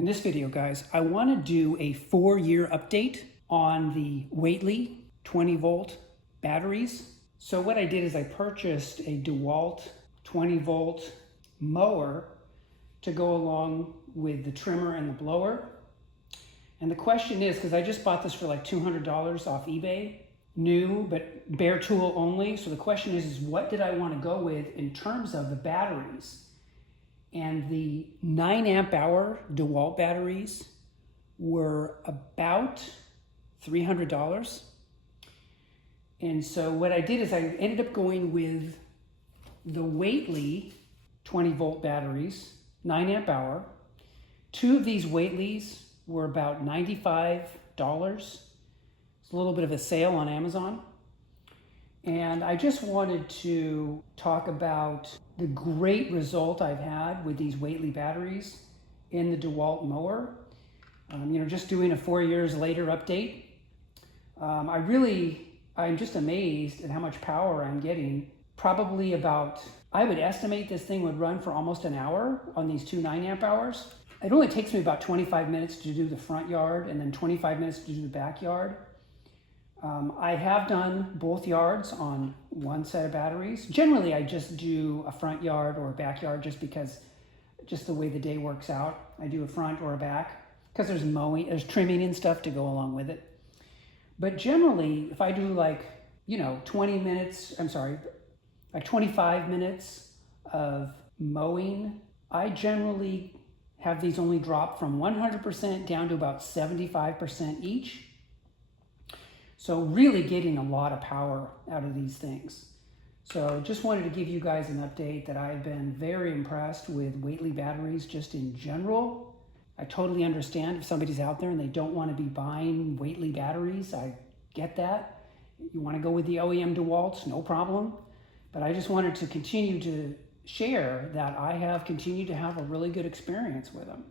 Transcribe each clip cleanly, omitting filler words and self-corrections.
In this video, guys, I want to do a 4-year update on the Waitley 20 volt batteries. So what I did is I purchased a DeWalt 20 volt mower to go along with the trimmer and the blower. And the question is, because I just bought this for like $200 off eBay, new but bare tool only. So the question is what did I want to go with in terms of the batteries? And the 9 amp hour DeWalt batteries were about $300. And so what I did is I ended up going with the Waitley 20 volt batteries, 9 amp hour. 2 of these Waitleys were about $95. It's a little bit of a sale on Amazon. And I just wanted to talk about the great result I've had with these Waitley batteries in the DeWalt mower. Just doing a 4 years later update. I'm just amazed at how much power I'm getting. Probably about, I would estimate this thing would run for almost an hour on these 2 9 amp hours. It only takes me about 25 minutes to do the front yard and then 25 minutes to do the backyard. I have done both yards on one set of batteries. Generally, I just do a front yard or a backyard just the way the day works out. I do a front or a back because there's mowing, there's trimming and stuff to go along with it. But generally, if I do like 25 minutes of mowing, I generally have these only drop from 100% down to about 75% each. So really getting a lot of power out of these things. So just wanted to give you guys an update that I've been very impressed with Waitley batteries just in general. I totally understand if somebody's out there and they don't want to be buying Waitley batteries. I get that. You want to go with the OEM DeWalts, no problem. But I just wanted to continue to share that I have continued to have a really good experience with them.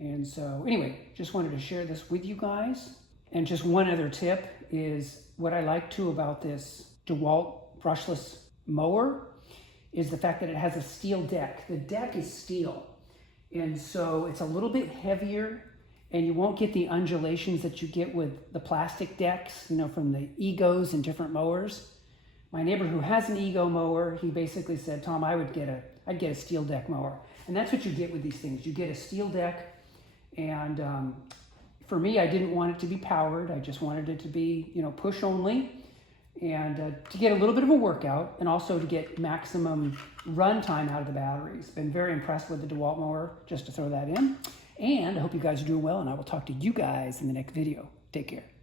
And so anyway, just wanted to share this with you guys. And just one other tip is what I like too about this DeWalt brushless mower is the fact that it has a steel deck. The deck is steel, and so it's a little bit heavier, and you won't get the undulations that you get with the plastic decks, from the Egos and different mowers. My neighbor who has an Ego mower, he basically said, Tom, I'd get a steel deck mower. And that's what you get with these things. You get a steel deck, and for me, I didn't want it to be powered. I just wanted it to be, push only, and to get a little bit of a workout, and also to get maximum run time out of the batteries. Been very impressed with the DeWalt mower, just to throw that in. And I hope you guys are doing well, and I will talk to you guys in the next video. Take care.